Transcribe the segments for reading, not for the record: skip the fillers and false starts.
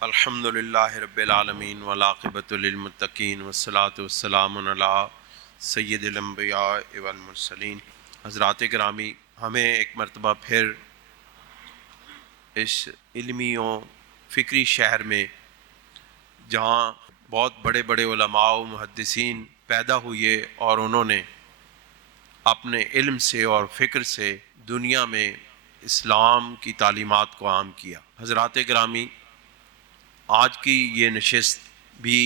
الحمد للہ رب العالمین والعاقبۃ للمتقین والصلاۃ والسلام علی سید الانبیاء والمرسلین۔ حضرات گرامی، ہمیں ایک مرتبہ پھر اس علمی و فکری شہر میں، جہاں بہت بڑے بڑے علماء و محدثین پیدا ہوئے اور انہوں نے اپنے علم سے اور فکر سے دنیا میں اسلام کی تعلیمات کو عام کیا۔ حضرات گرامی، آج کی یہ نشست بھی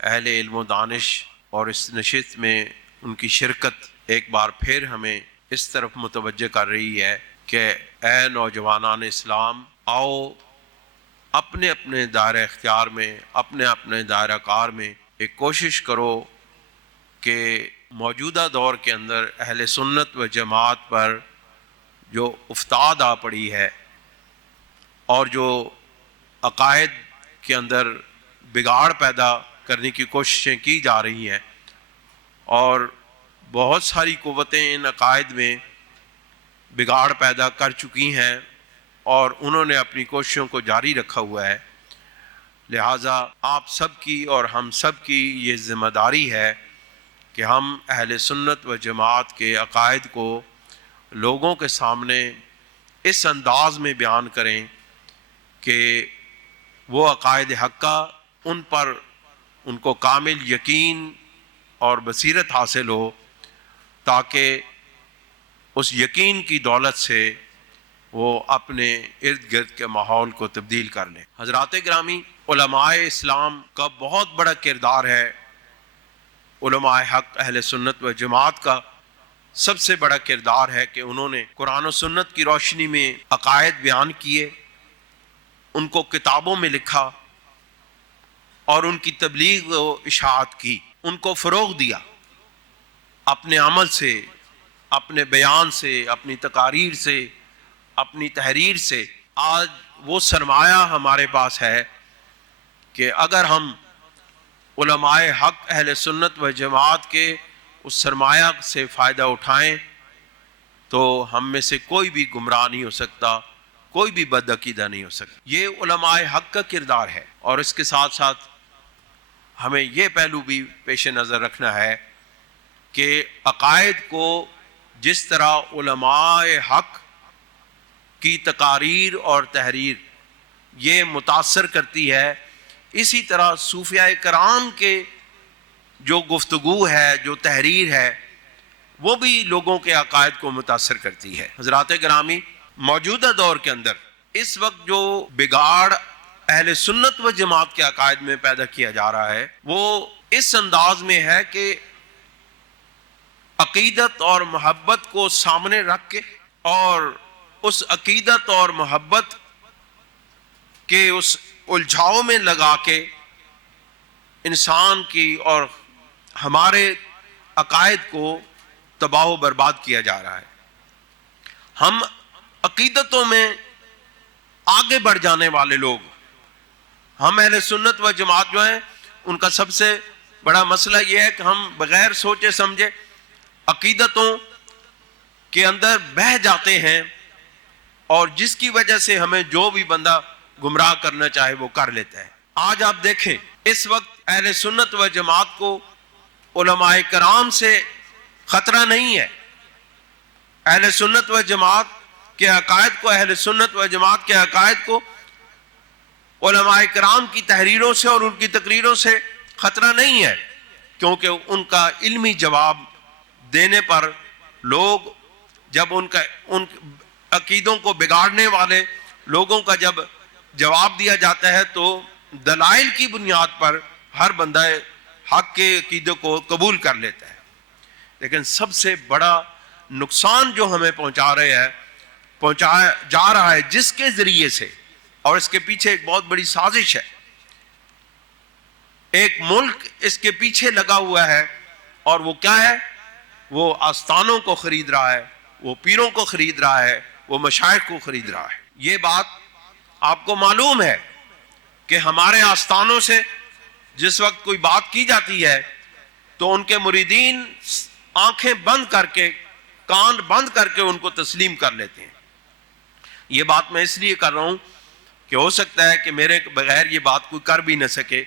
اہل علم و دانش اور اس نشست میں ان کی شرکت ایک بار پھر ہمیں اس طرف متوجہ کر رہی ہے کہ اے نوجوانان اسلام، آؤ اپنے اپنے دائرہ اختیار میں، اپنے اپنے دائرہ کار میں ایک کوشش کرو کہ موجودہ دور کے اندر اہل سنت و جماعت پر جو افتاد آ پڑی ہے اور جو عقائد کے اندر بگاڑ پیدا کرنے کی کوششیں کی جا رہی ہیں، اور بہت ساری قوتیں ان عقائد میں بگاڑ پیدا کر چکی ہیں اور انہوں نے اپنی کوششوں کو جاری رکھا ہوا ہے، لہٰذا آپ سب کی اور ہم سب کی یہ ذمہ داری ہے کہ ہم اہل سنت و جماعت کے عقائد کو لوگوں کے سامنے اس انداز میں بیان کریں کہ وہ عقائد حقہ ان پر ان کو کامل یقین اور بصیرت حاصل ہو، تاکہ اس یقین کی دولت سے وہ اپنے ارد گرد کے ماحول کو تبدیل کر لیں۔ حضرات گرامی، علماء اسلام کا بہت بڑا کردار ہے۔ علماء حق اہل سنت و جماعت کا سب سے بڑا کردار ہے کہ انہوں نے قرآن و سنت کی روشنی میں عقائد بیان کیے، ان کو کتابوں میں لکھا اور ان کی تبلیغ و اشاعت کی، ان کو فروغ دیا اپنے عمل سے، اپنے بیان سے، اپنی تقاریر سے، اپنی تحریر سے۔ آج وہ سرمایہ ہمارے پاس ہے کہ اگر ہم علماء حق اہل سنت و جماعت کے اس سرمایہ سے فائدہ اٹھائیں تو ہم میں سے کوئی بھی گمراہ نہیں ہو سکتا، کوئی بھی بد عقیدہ نہیں ہو سکتا۔ یہ علماء حق کا کردار ہے، اور اس کے ساتھ ساتھ ہمیں یہ پہلو بھی پیش نظر رکھنا ہے کہ عقائد کو جس طرح علماء حق کی تقاریر اور تحریر یہ متاثر کرتی ہے، اسی طرح صوفیاء کرام کے جو گفتگو ہے، جو تحریر ہے، وہ بھی لوگوں کے عقائد کو متاثر کرتی ہے۔ حضرات گرامی، موجودہ دور کے اندر اس وقت جو بگاڑ اہل سنت و جماعت کے عقائد میں پیدا کیا جا رہا ہے، وہ اس انداز میں ہے کہ عقیدت اور محبت کو سامنے رکھ کے اور اس عقیدت اور محبت کے اس الجھاؤ میں لگا کے انسان کی اور ہمارے عقائد کو تباہ و برباد کیا جا رہا ہے۔ ہم عقیدتوں میں آگے بڑھ جانے والے لوگ، ہم اہل سنت و جماعت جو ہیں، ان کا سب سے بڑا مسئلہ یہ ہے کہ ہم بغیر سوچے سمجھے عقیدتوں کے اندر بہہ جاتے ہیں، اور جس کی وجہ سے ہمیں جو بھی بندہ گمراہ کرنا چاہے وہ کر لیتا ہے۔ آج آپ دیکھیں، اس وقت اہل سنت و جماعت کو علماء کرام سے خطرہ نہیں ہے۔ اہل سنت و جماعت کے عقائد کو، اہل سنت و جماعت کے عقائد کو علماء کرام کی تحریروں سے اور ان کی تقریروں سے خطرہ نہیں ہے، کیونکہ ان کا علمی جواب دینے پر لوگ جب ان عقیدوں کو بگاڑنے والے لوگوں کا جب جواب دیا جاتا ہے تو دلائل کی بنیاد پر ہر بندہ حق کے عقیدے کو قبول کر لیتا ہے۔ لیکن سب سے بڑا نقصان جو ہمیں پہنچایا جا رہا ہے جس کے ذریعے سے، اور اس کے پیچھے ایک بہت بڑی سازش ہے، ایک ملک اس کے پیچھے لگا ہوا ہے، اور وہ کیا ہے؟ وہ آستانوں کو خرید رہا ہے، وہ پیروں کو خرید رہا ہے، وہ مشائخ کو خرید رہا ہے۔ یہ بات آپ کو معلوم ہے کہ ہمارے آستانوں سے جس وقت کوئی بات کی جاتی ہے تو ان کے مریدین آنکھیں بند کر کے، کان بند کر کے ان کو تسلیم کر لیتے ہیں۔ یہ بات میں اس لیے کر رہا ہوں کہ ہو سکتا ہے کہ میرے بغیر یہ بات کوئی کر بھی نہ سکے،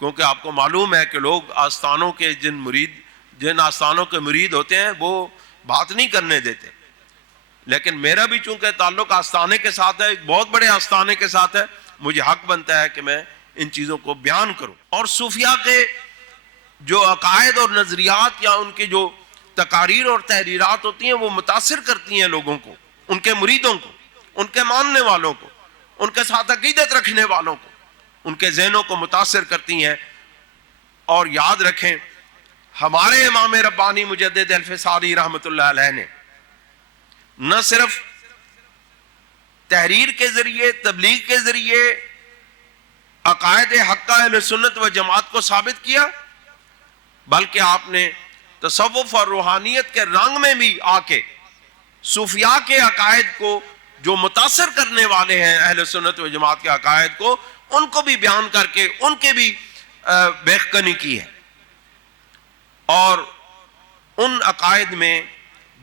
کیونکہ آپ کو معلوم ہے کہ لوگ آستانوں کے جن آستانوں کے مرید ہوتے ہیں وہ بات نہیں کرنے دیتے، لیکن میرا بھی چونکہ تعلق آستانے کے ساتھ ہے، ایک بہت بڑے آستانے کے ساتھ ہے، مجھے حق بنتا ہے کہ میں ان چیزوں کو بیان کروں۔ اور صوفیاء کے جو عقائد اور نظریات یا ان کی جو تقاریر اور تحریرات ہوتی ہیں وہ متاثر کرتی ہیں لوگوں کو، ان کے مریدوں کو، ان کے ماننے والوں کو، ان کے ساتھ عقیدت رکھنے والوں کو، ان کے ذہنوں کو متاثر کرتی ہیں۔ اور یاد رکھیں، ہمارے امام ربانی مجدد الفساری رحمۃ اللہ علیہ نے نہ صرف تحریر کے ذریعے، تبلیغ کے ذریعے عقائد حقہ اہل سنت و جماعت کو ثابت کیا، بلکہ آپ نے تصوف اور روحانیت کے رنگ میں بھی آ کے صوفیاء کے عقائد کو جو متاثر کرنے والے ہیں اہل سنت و جماعت کے عقائد کو، ان کو بھی بیان کر کے ان کے بھی بہکانی کی ہے۔ اور ان عقائد میں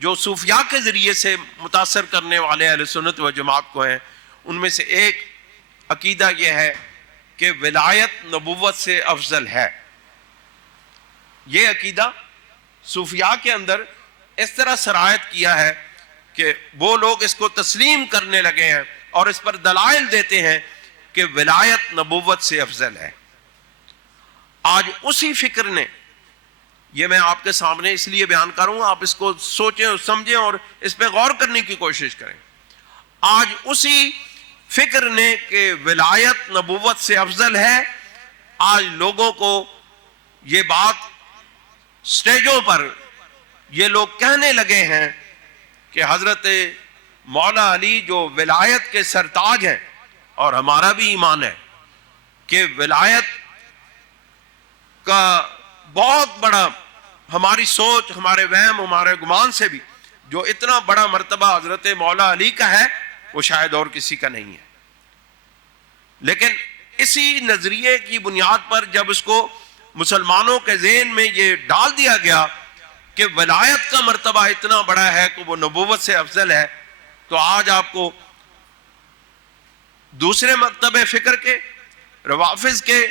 جو صوفیاء کے ذریعے سے متاثر کرنے والے اہل سنت و جماعت کو ہیں، ان میں سے ایک عقیدہ یہ ہے کہ ولایت نبوت سے افضل ہے۔ یہ عقیدہ صوفیاء کے اندر اس طرح سرایت کیا ہے کہ وہ لوگ اس کو تسلیم کرنے لگے ہیں اور اس پر دلائل دیتے ہیں کہ ولایت نبوت سے افضل ہے۔ آج اسی فکر نے، یہ میں آپ کے سامنے اس لیے بیان کروں، آپ اس کو سوچیں اور سمجھیں اور اس پہ غور کرنے کی کوشش کریں، آج اسی فکر نے کہ ولایت نبوت سے افضل ہے، آج لوگوں کو یہ بات سٹیجوں پر یہ لوگ کہنے لگے ہیں کہ حضرت مولا علی جو ولایت کے سرتاج ہیں، اور ہمارا بھی ایمان ہے کہ ولایت کا بہت بڑا، ہماری سوچ، ہمارے وہم، ہمارے گمان سے بھی جو اتنا بڑا مرتبہ حضرت مولا علی کا ہے وہ شاید اور کسی کا نہیں ہے۔ لیکن اسی نظریے کی بنیاد پر جب اس کو مسلمانوں کے ذہن میں یہ ڈال دیا گیا کہ ولایت کا مرتبہ اتنا بڑا ہے کہ وہ نبوت سے افضل ہے، تو آج آپ کو دوسرے مکتب فکر کے، روافظ کے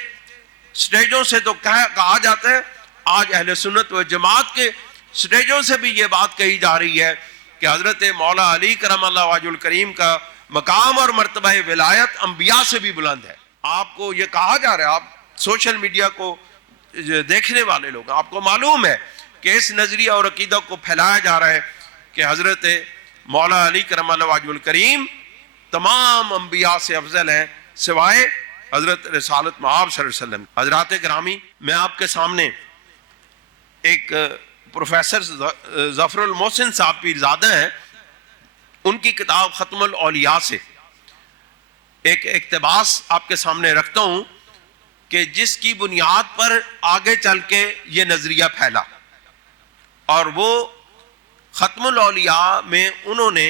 سٹیجوں سے تو کہا جاتا ہے، آج اہل سنت و جماعت کے سٹیجوں سے بھی یہ بات کہی جا رہی ہے کہ حضرت مولا علی کرم اللہ وجہ الکریم کا مقام اور مرتبہ ولایت انبیاء سے بھی بلند ہے۔ آپ کو یہ کہا جا رہا ہے، آپ سوشل میڈیا کو دیکھنے والے لوگ، آپ کو معلوم ہے کہ اس نظریہ اور عقیدہ کو پھیلایا جا رہا ہے کہ حضرت مولا علی کرم اللہ وجہ الکریم تمام انبیاء سے افضل ہیں سوائے حضرت رسالت مآب صلی اللہ علیہ وسلم۔ حضرات گرامی، میں آپ کے سامنے ایک پروفیسر ظفر المحسن صاحب پیرزادہ ہیں، ان کی کتاب ختم الاولیاء سے ایک اقتباس آپ کے سامنے رکھتا ہوں کہ جس کی بنیاد پر آگے چل کے یہ نظریہ پھیلا۔ اور وہ ختم الاولیاء میں انہوں نے،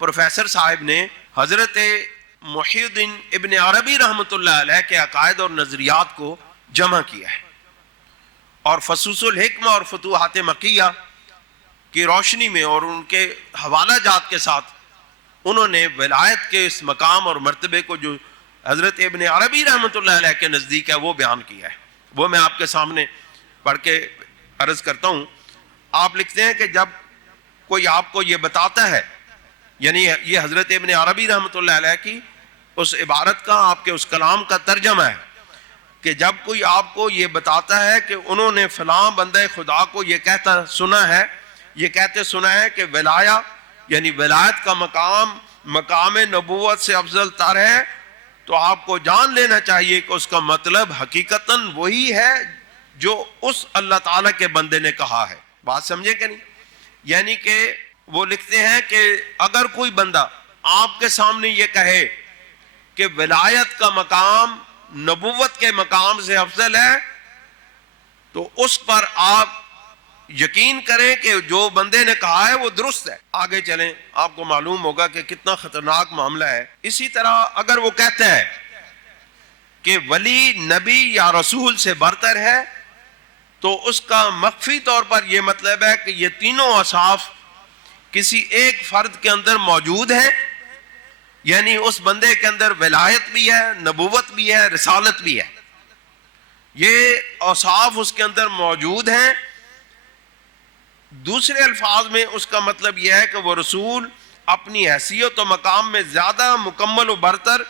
پروفیسر صاحب نے، حضرت محی الدین ابن عربی رحمۃ اللہ علیہ کے عقائد اور نظریات کو جمع کیا ہے، اور فصوص الحکمہ اور فتوحات مکیہ کی روشنی میں اور ان کے حوالہ جات کے ساتھ انہوں نے ولایت کے اس مقام اور مرتبے کو جو حضرت ابن عربی رحمۃ اللہ علیہ کے نزدیک ہے وہ بیان کیا ہے۔ وہ میں آپ کے سامنے پڑھ کے عرض کرتا ہوں۔ آپ لکھتے ہیں کہ جب کوئی آپ کو یہ بتاتا ہے، یعنی یہ حضرت ابن عربی رحمۃ اللہ علیہ کی اس عبارت کا، آپ کے اس کلام کا ترجمہ ہے کہ جب کوئی آپ کو یہ بتاتا ہے کہ انہوں نے فلاں بندہ خدا کو یہ کہتے سنا ہے کہ ولایا یعنی ولایت کا مقام نبوت سے افضل تر ہے، تو آپ کو جان لینا چاہیے کہ اس کا مطلب حقیقتاً وہی ہے جو اس اللہ تعالیٰ کے بندے نے کہا ہے۔ بات سمجھے کہ نہیں؟ یعنی کہ وہ لکھتے ہیں کہ اگر کوئی بندہ آپ کے سامنے یہ کہے کہ ولایت کا مقام نبوت کے مقام سے افضل ہے، تو اس پر آپ یقین کریں کہ جو بندے نے کہا ہے وہ درست ہے۔ آگے چلیں، آپ کو معلوم ہوگا کہ کتنا خطرناک معاملہ ہے۔ اسی طرح اگر وہ کہتا ہے کہ ولی نبی یا رسول سے برتر ہے، تو اس کا مخفی طور پر یہ مطلب ہے کہ یہ تینوں اوصاف کسی ایک فرد کے اندر موجود ہیں، یعنی اس بندے کے اندر ولایت بھی ہے، نبوت بھی ہے، رسالت بھی ہے، یہ اوصاف اس کے اندر موجود ہیں۔ دوسرے الفاظ میں اس کا مطلب یہ ہے کہ وہ رسول اپنی حیثیت و مقام میں زیادہ مکمل و برتر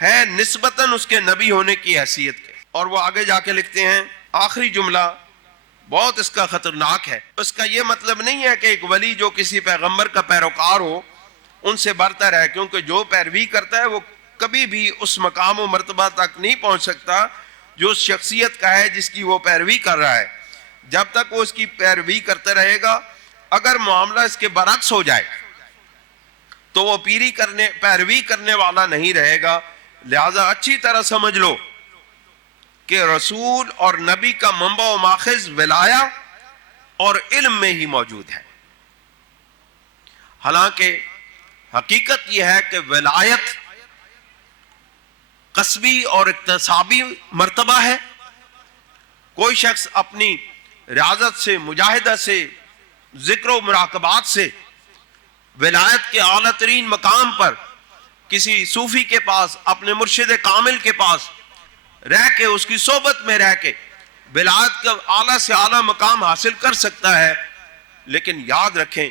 ہے نسبتاً اس کے نبی ہونے کی حیثیت کے۔ اور وہ آگے جا کے لکھتے ہیں، آخری جملہ بہت اس کا خطرناک ہے، اس کا یہ مطلب نہیں ہے کہ ایک ولی جو کسی پیغمبر کا پیروکار ہو ان سے برتر ہے، کیونکہ جو پیروی کرتا ہے وہ کبھی بھی اس مقام و مرتبہ تک نہیں پہنچ سکتا جو اس شخصیت کا ہے جس کی وہ پیروی کر رہا ہے۔ جب تک وہ اس کی پیروی کرتا رہے گا، اگر معاملہ اس کے برعکس ہو جائے تو وہ پیروی کرنے والا نہیں رہے گا۔ لہذا اچھی طرح سمجھ لو کہ رسول اور نبی کا منبع و ماخذ ولایہ اور علم میں ہی موجود ہے۔ حالانکہ حقیقت یہ ہے کہ ولایت قصبی اور اکتسابی مرتبہ ہے۔ کوئی شخص اپنی ریاضت سے، مجاہدہ سے، ذکر و مراقبات سے ولایت کے اعلیٰ ترین مقام پر کسی صوفی کے پاس، اپنے مرشد کامل کے پاس رہ کے، اس کی صحبت میں رہ کے ولایت کا اعلیٰ سے اعلیٰ مقام حاصل کر سکتا ہے۔ لیکن یاد رکھیں،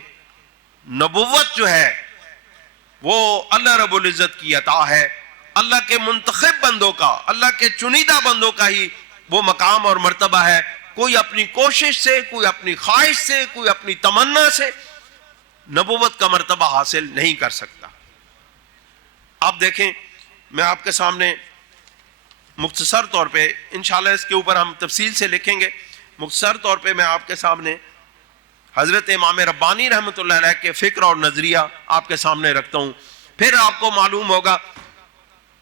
نبوت جو ہے وہ اللہ رب العزت کی عطا ہے، اللہ کے منتخب بندوں کا، اللہ کے چنیدہ بندوں کا ہی وہ مقام اور مرتبہ ہے۔ کوئی اپنی کوشش سے، کوئی اپنی خواہش سے، کوئی اپنی تمنا سے نبوت کا مرتبہ حاصل نہیں کر سکتا۔ آپ دیکھیں، میں آپ کے سامنے مختصر طور پہ، انشاءاللہ اس کے اوپر ہم تفصیل سے لکھیں گے، مختصر طور پہ میں آپ کے سامنے حضرت امام ربانی رحمۃ اللہ علیہ کے فکر اور نظریہ آپ کے سامنے رکھتا ہوں۔ پھر آپ کو معلوم ہوگا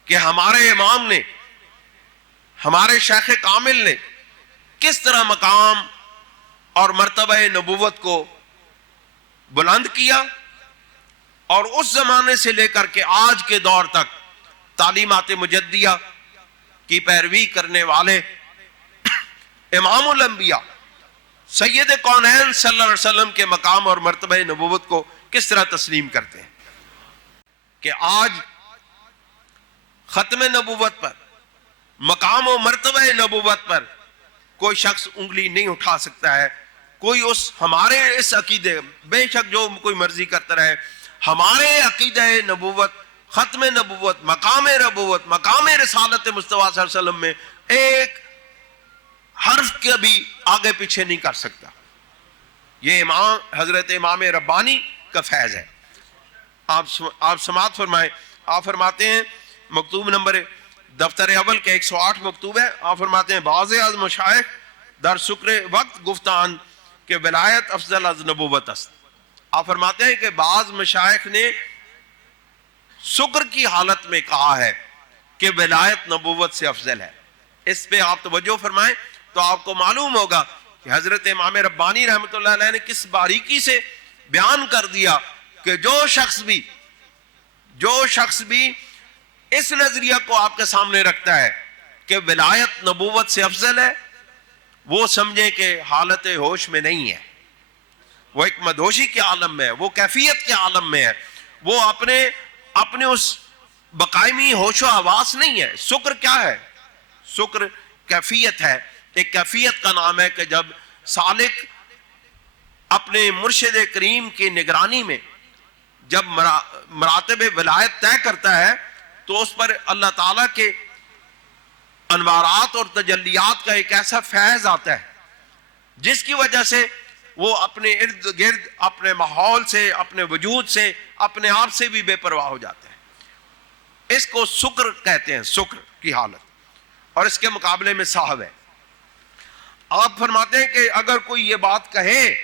کہ ہمارے امام نے، ہمارے شیخ کامل نے کس طرح مقام اور مرتبہ نبوت کو بلند کیا، اور اس زمانے سے لے کر کے آج کے دور تک تعلیمات مجدیہ کی پیروی کرنے والے امام الانبیاء سید کونین صلی اللہ علیہ وسلم کے مقام اور مرتبہ نبوت کو کس طرح تسلیم کرتے ہیں کہ آج ختم نبوت پر، مقام و مرتبہ نبوت پر کوئی شخص انگلی نہیں اٹھا سکتا ہے۔ کوئی ہمارے اس عقیدے، بے شک جو کوئی مرضی کرتا رہے، ہمارے عقیدہ نبوت، ختم نبوت، مقام نبوت، مقام رسالت مصطفیٰ صلی اللہ علیہ وسلم میں ایک حرف کے بھی آگے پیچھے نہیں کر سکتا۔ یہ حضرت امام ربانی کا فیض ہے۔ آپ سماعت فرمائیں، آپ فرماتے ہیں، مکتوب نمبر دفتر اول کے 108 مکتوب ہے، آپ فرماتے ہیں، بعض از مشائخ در شکر وقت گفتان کہ ولایت افضل از نبوت است۔ آپ فرماتے ہیں کہ بعض مشائخ نے شکر کی حالت میں کہا ہے کہ ولایت نبوت سے افضل ہے۔ اس پہ آپ توجہ فرمائیں تو آپ کو معلوم ہوگا کہ حضرت امام ربانی رحمۃ اللہ علیہ نے کس باریکی سے بیان کر دیا کہ جو شخص بھی اس نظریہ کو آپ کے سامنے رکھتا ہے کہ ولایت نبوت سے افضل ہے، وہ سمجھے کہ حالت ہوش میں نہیں ہے، وہ ایک مدہوشی کے عالم میں ہے، وہ کیفیت کے عالم میں ہے، وہ اپنے اس بقائمی ہوش و حواس نہیں ہے۔ شکر کیا ہے؟ شکر کیفیت ہے، ایک کیفیت کا نام ہے کہ جب سالک اپنے مرشد کریم کی نگرانی میں جب مراتب ولایت طے کرتا ہے تو اس پر اللہ تعالیٰ کے انوارات اور تجلیات کا ایک ایسا فیض آتا ہے جس کی وجہ سے وہ اپنے ارد گرد، اپنے ماحول سے، اپنے وجود سے، اپنے آپ سے بھی بے پرواہ ہو جاتے ہیں۔ اس کو شکر کہتے ہیں، شکر کی حالت، اور اس کے مقابلے میں صاحب ہے۔ آپ فرماتے ہیں کہ اگر کوئی یہ بات کہے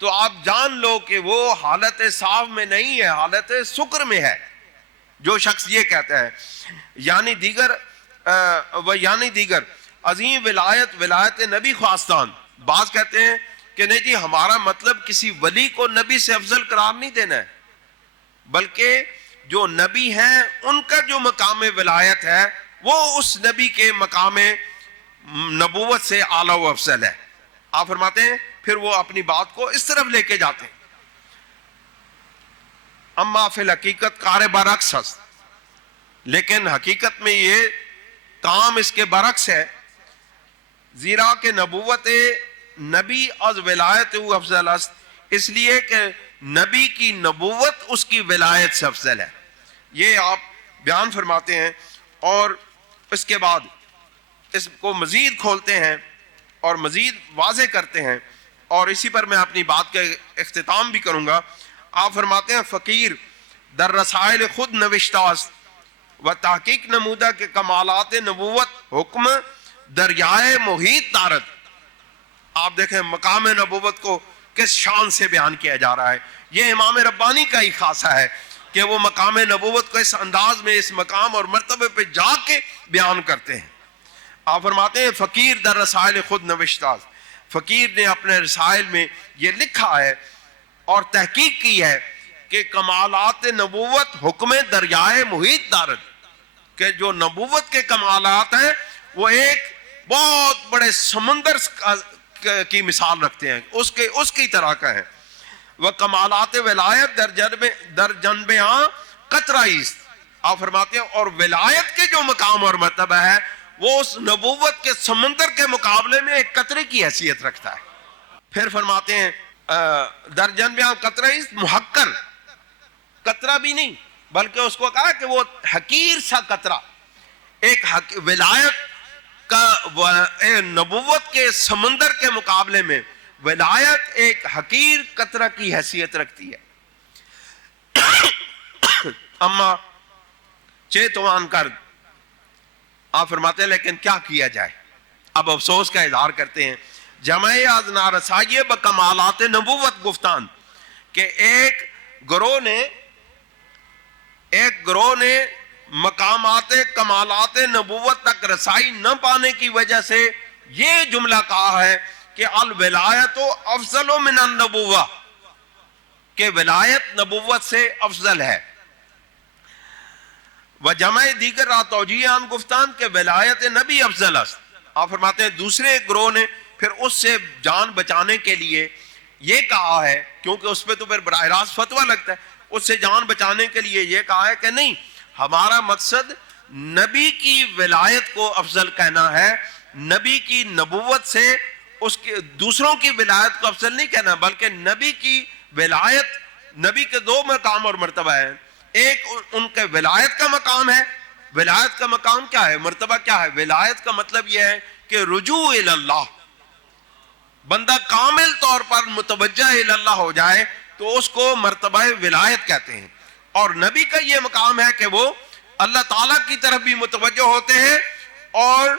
تو آپ جان لو کہ وہ حالت صاحب میں نہیں ہے، حالت شکر میں ہے۔ جو شخص یہ کہتا ہے یعنی دیگر عظیم ولایت نبی خواستان، بعض کہتے ہیں کہ نہیں جی، ہمارا مطلب کسی ولی کو نبی سے افضل قرار نہیں دینا ہے، بلکہ جو نبی ہیں ان کا جو مقام ولایت ہے وہ اس نبی کے مقام نبوت سے اعلیٰ و افضل ہے۔ آپ فرماتے ہیں پھر وہ اپنی بات کو اس طرف لے کے جاتے ہیں، اما فی الحقیقت کار برعکس است، لیکن حقیقت میں یہ کام اس کے برعکس ہے، زیرا کہ نبوت نبی از ولایت افضل است، اس لیے کہ نبی کی نبوت اس کی ولایت سے افضل ہے. یہ آپ بیان فرماتے ہیں اور اس کے بعد اس کو مزید کھولتے ہیں اور مزید واضح کرتے ہیں، اور اسی پر میں اپنی بات کا اختتام بھی کروں گا. آپ فرماتے ہیں فقیر در رسائل خود نوشتہ است و تحقیق نمودہ کے کمالات نبوت حکم دریائے محیط دارد. آپ دیکھیں مقام نبوت کو کس شان سے بیان کیا جا رہا ہے. یہ امام ربانی کا ہی خاصہ ہے کہ وہ مقام نبوت کو اس انداز میں اس مقام اور مرتبے پہ جا کے بیان کرتے ہیں. آپ فرماتے ہیں فقیر در رسائل خود نوشتہ، فقیر نے اپنے رسائل میں یہ لکھا ہے اور تحقیق کی ہے کہ کمالات نبوت حکم دریائے محیط دارد، کہ جو نبوت کے کمالات ہیں وہ ایک بہت بڑے سمندر کی مثال رکھتے ہیں، اس کی طرح کا ہے. وہ کمالات ولایت در جنب قطرہ است. آپ فرماتے ہیں اور ولایت کے جو مقام اور مرتبہ ہے وہ اس نبوت کے سمندر کے مقابلے میں ایک قطرے کی حیثیت رکھتا ہے. پھر فرماتے ہیں در جنب قطرہ است محقر، قطرہ بھی نہیں بلکہ اس کو کہا کہ وہ حقیر سا قطرہ، ایک ولایت کا نبوت کے سمندر کے مقابلے میں ولایت ایک حقیر قطرہ کی حیثیت رکھتی ہے. اما چیتوان کرد، آپ فرماتے ہیں لیکن کیا کیا جائے. اب افسوس کا اظہار کرتے ہیں جمع از نارسائی بکمالات نبوت گفتان، کہ ایک گروہ نے مقامات کمالات نبوت تک رسائی نہ پانے کی وجہ سے یہ جملہ کہا ہے کہ الولایت افضل من النبوہ، کہ ولایت نبوت سے افضل ہے. وجمع دیگر را توجیہان گفتان کہ ولایت نبی افضل است. آپ فرماتے ہیں دوسرے گروہ نے پھر اس سے جان بچانے کے لیے یہ کہا ہے، کیونکہ اس پہ تو پھر براہ راست فتویٰ لگتا ہے، اس سے جان بچانے کے لیے یہ کہا ہے کہ نہیں، ہمارا مقصد نبی کی ولایت کو افضل کہنا ہے، نبی کی نبوت سے اس کے دوسروں کی ولایت کو افضل نہیں کہنا، بلکہ نبی کی ولایت، نبی کے دو مقام اور مرتبہ ہیں. ایک ان کے ولایت کا مقام ہے. ولایت کا مقام کیا ہے، مرتبہ کیا ہے؟ ولایت کا مطلب یہ ہے کہ رجوع الی اللہ، بندہ کامل طور پر متوجہ الی اللہ ہو جائے تو اس کو مرتبہ ولایت کہتے ہیں. اور نبی کا یہ مقام ہے کہ وہ اللہ تعالیٰ کی طرف بھی متوجہ ہوتے ہیں اور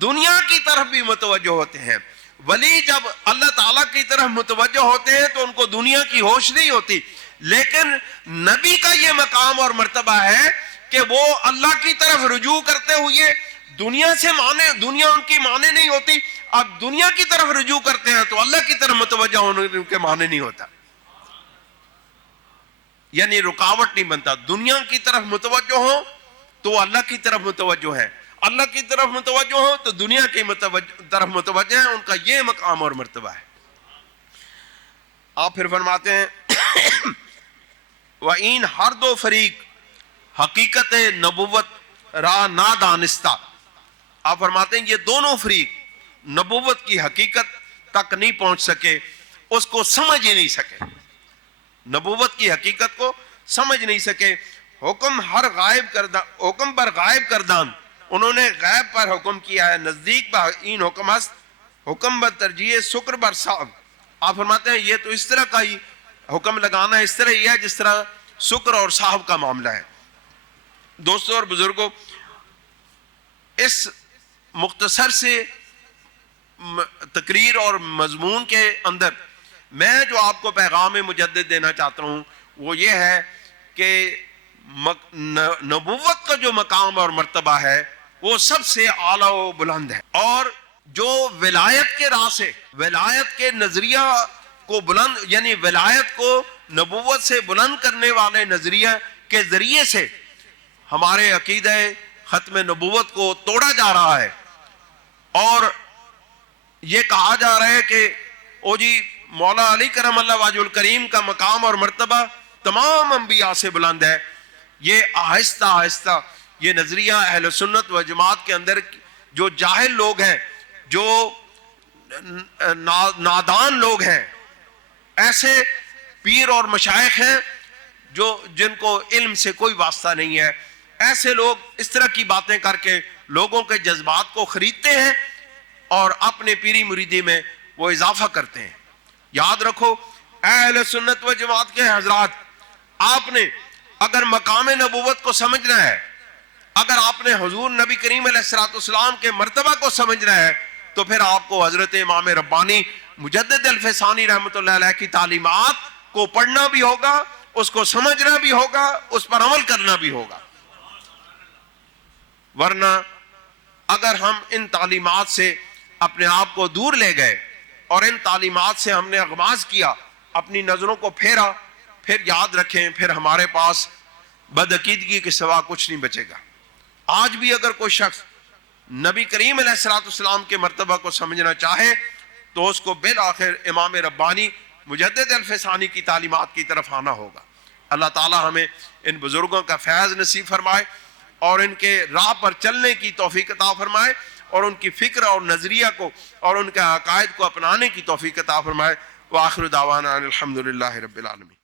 دنیا کی طرف بھی متوجہ ہوتے ہیں. ولی جب اللہ تعالیٰ کی طرف متوجہ ہوتے ہیں تو ان کو دنیا کی ہوش نہیں ہوتی، لیکن نبی کا یہ مقام اور مرتبہ ہے کہ وہ اللہ کی طرف رجوع کرتے ہوئے دنیا ان کی مانے نہیں ہوتی. اب دنیا کی طرف رجوع کرتے ہیں تو اللہ کی طرف متوجہ ہونے کے معنی نہیں ہوتا، یعنی رکاوٹ نہیں بنتا. دنیا کی طرف متوجہ ہو تو اللہ کی طرف متوجہ ہے، اللہ کی طرف متوجہ ہو تو دنیا کی طرف متوجہ ہے. ان کا یہ مقام اور مرتبہ ہے. آپ پھر فرماتے ہیں وَإِن ہر دو فریق حقیقت نبوت را نادانستہ. آپ فرماتے ہیں یہ دونوں فریق نبوت کی حقیقت تک نہیں پہنچ سکے، اس کو سمجھ ہی نہیں سکے، نبوت کی حقیقت کو سمجھ نہیں سکے. حکم پر غائب کردان، انہوں نے غیب پر حکم کیا ہے. نزدیک با این حکم است حکم بر ترجیح شکر بر صاحب. آپ فرماتے ہیں یہ تو اس طرح کا ہی حکم لگانا اس طرح ہی ہے جس طرح شکر اور صاحب کا معاملہ ہے. دوستوں اور بزرگوں، اس مختصر سے تقریر اور مضمون کے اندر میں جو آپ کو پیغام مجدد دینا چاہتا ہوں وہ یہ ہے کہ نبوت کا جو مقام اور مرتبہ ہے وہ سب سے اعلیٰ و بلند ہے، اور جو ولایت کے راہ سے، ولایت کے نظریہ کو بلند، یعنی ولایت کو نبوت سے بلند کرنے والے نظریہ کے ذریعے سے ہمارے عقیدہ ختم نبوت کو توڑا جا رہا ہے، اور یہ کہا جا رہا ہے کہ او جی مولا علی کرم اللہ وجہ الکریم کا مقام اور مرتبہ تمام انبیاء سے بلند ہے. یہ آہستہ آہستہ یہ نظریہ اہل سنت و جماعت کے اندر جو جاہل لوگ ہیں، جو نادان لوگ ہیں، ایسے پیر اور مشائخ ہیں جن کو علم سے کوئی واسطہ نہیں ہے، ایسے لوگ اس طرح کی باتیں کر کے لوگوں کے جذبات کو خریدتے ہیں اور اپنے پیری مریدی میں وہ اضافہ کرتے ہیں۔ یاد رکھو اہل سنت و جماعت کے حضرات، آپ نے اگر مقام نبوت کو سمجھنا ہے، اگر آپ نے حضور نبی کریم علیہ الصلوۃ والسلام کے مرتبہ کو سمجھنا ہے، تو پھر آپ کو حضرت امام ربانی مجدد الفسانی رحمۃ اللہ علیہ کی تعلیمات کو پڑھنا بھی ہوگا، اس کو سمجھنا بھی ہوگا، اس پر عمل کرنا بھی ہوگا۔ ورنہ اگر ہم ان تعلیمات سے اپنے آپ کو دور لے گئے اور ان تعلیمات سے ہم نے اغماض کیا، اپنی نظروں کو پھیرا، پھر یاد رکھیں پھر ہمارے پاس بدعقیدگی کے سوا کچھ نہیں بچے گا۔ آج بھی اگر کوئی شخص نبی کریم علیہ الصلوۃ والسلام کے مرتبہ کو سمجھنا چاہے تو اس کو بالآخر امام ربانی مجدد الفسانی کی تعلیمات کی طرف آنا ہوگا۔ اللہ تعالی ہمیں ان بزرگوں کا فیض نصیب فرمائے اور ان کے راہ پر چلنے کی توفیق عطا فرمائے، اور ان کی فکر اور نظریہ کو اور ان کے عقائد کو اپنانے کی توفیق عطا فرمائے۔ وآخر دعوانا الحمدللہ رب العالمین۔